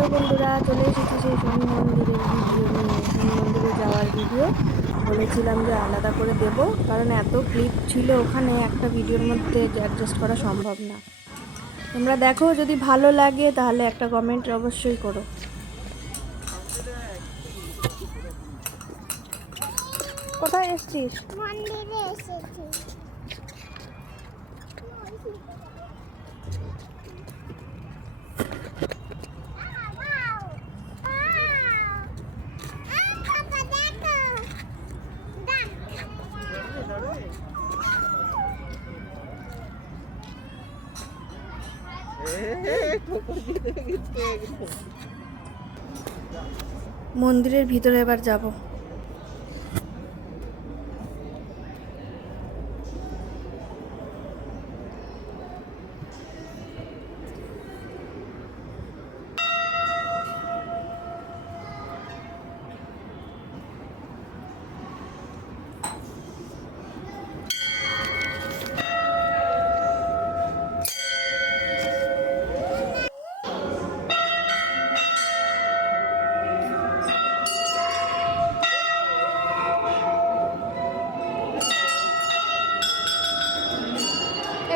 Hello বন্ধুরা, চলে এসেছি সেই শনি মন্দিরের ভিডিও নিয়ে। শনি মন্দিরে যাওয়ার ভিডিও বলেছিলাম যে আলাদা করে দেব, কারণ এত ক্লিপ ছিল ওখানে একটা ভিডিওর মধ্যে অ্যাডজাস্ট করা সম্ভব না। তোমরা দেখো, যদি ভালো লাগে তাহলে একটা কমেন্ট অবশ্যই করো। কোথায় এসেছিস? মন্দিরে এসেছি। মন্দিরের ভিতরে এবার যাব।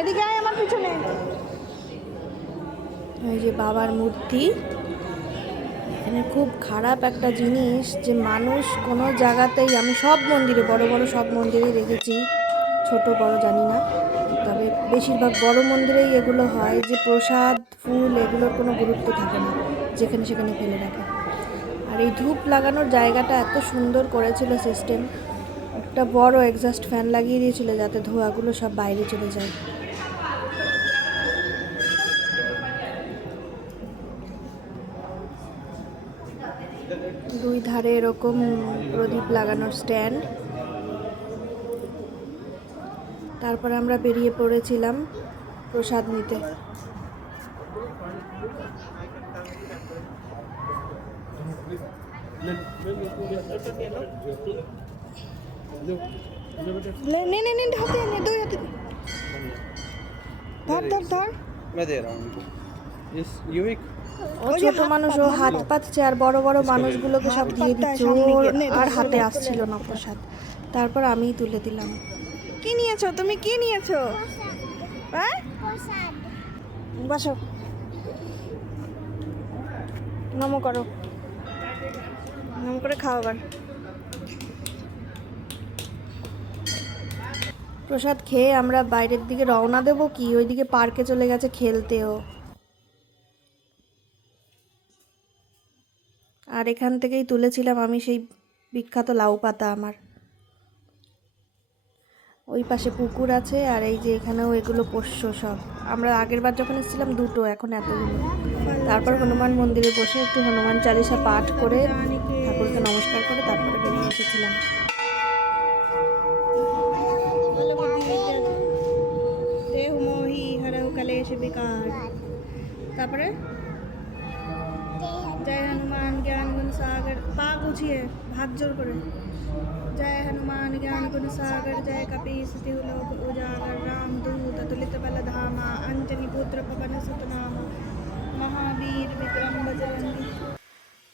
এদিকে আয় আমার পিছনে। এই যে বাবার মূর্তি। এখানে খুব খারাপ একটা জিনিস যে মানুষ কোনো জায়গাতেই, আমি সব মন্দিরে, বড় বড় সব মন্দিরেই দেখেছি, ছোট বড় জানি না, তবে বেশিরভাগ বড় মন্দিরেই এগুলো হয় যে প্রসাদ ফুল এগুলোর কোনো গুরুত্ব থাকে না, যেখানে সেখানে ফেলে রাখে। আর এই ধূপ লাগানোর জায়গাটা এত সুন্দর করেছিল সিস্টেম, একটা বড় এক্সস্ট ফ্যান লাগিয়ে দিয়েছিল যাতে ধোঁয়াগুলো সব বাইরে চলে যায়। দুই ধারে এরকম প্রদীপ লাগানোর স্ট্যান্ড। তারপরে আমরা বেরিয়ে পড়েছিলাম প্রসাদ নিতে। নে নে নে, হাতে নে, দুই হাতে ধর ধর ধর। मैं दे रहा हूँ उनको ये भी ও ছোট মানুষ, ও হাত পাতছে, আর বড় বড় মানুষগুলোকে সব দিয়ে দিচ্ছে। ওর আর হাতে আসছিল না প্রসাদ। তারপর আমিই তুলে দিলাম। কি নিয়েছো তুমি, কি নিয়েছো? হ্যাঁ, বসো, নমো করো, নমো করে খাও। আবার প্রসাদ খেয়ে আমরা বাইরের দিকে রওনা দেবো, কি ওইদিকে পার্কে চলে গেছে খেলতেও। আর এখান থেকেই তুলেছিলাম আমি সেই বিখ্যাত লাউ পাতা। আমার ওই পাশে পুকুর আছে, আর এই যে এখানেও এগুলো পোষ্য সব। আমরা আগের বার যখন এসেছিলাম দুটো, এখন এতগুলো। তারপর হনুমান মন্দিরে বসে একটু হনুমান চালিসা পাঠ করে ঠাকুরকে নমস্কার করে তারপরে বেরিয়ে এসেছিলাম। তারপরে জয় হনুমান জ্ঞান গুণ সাগর, পা গুছিয়ে হাত জোর করে। जय हनुमान ज्ञान गुण सागर, जय कपीस तिहु लोक उजागर, राम दूत अतुलित बल धामा, अंजनी पुत्र पवन सुत नामा, महावीर विक्रम बजरंगी।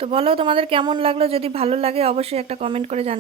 তো বলো তোমাদের কেমন লাগলো, যদি ভালো লাগে অবশ্যই একটা কমেন্ট করে জানাও।